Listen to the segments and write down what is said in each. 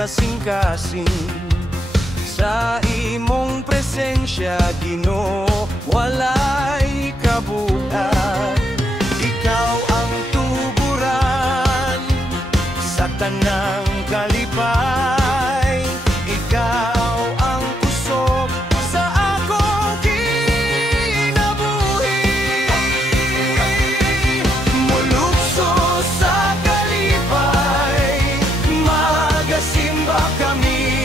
kasing-kasing sa imong presensya, Ginoo, walay kabuhat. Ikaw ang tuburan sa tanang kalipay, ikaw ang kusog sa akong kinabuhi. Mulukso sa kalipay, magasimba kami,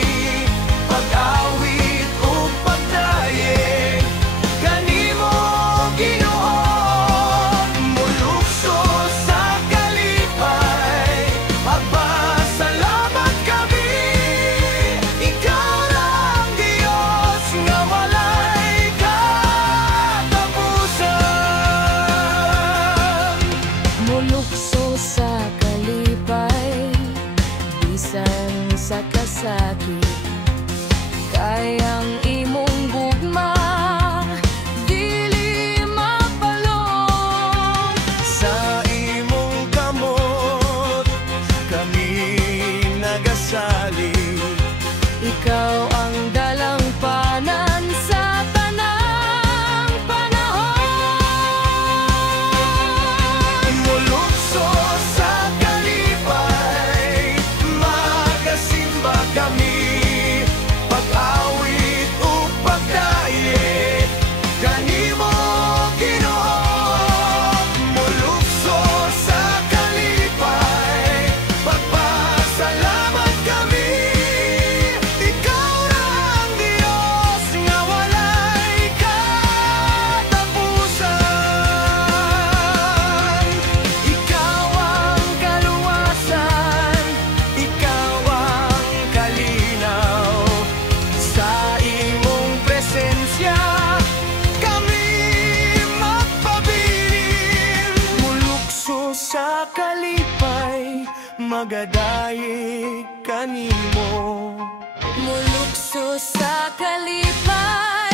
pag-awit o pagdaye kanimo, Ginoo. Mulukso sa kalipay, magpasalamat kami, ikaw lang Diyos nga walay katapusan. Mulukso sa kalipay, bisan sa kasakit, kayang imong gugma, dili mapalong. Sa imong kamot kami nagasali, Ikaw ang dalangpanan sa tanang panahon. mulukso sa kalipay, magasimba kami, pag-awit o pagdaye kanimo, Ginoo. Mulukso sa kalipay, pagpasalamat kami, ikaw lang Diyos nga walay katapusan. Ikaw ang kaluwasan, ikaw ang kalinaw, sa imong presensya kami magpabilin. Mulukso sa kalipay, magadayeg kanimo. Mulukso sa kalipay,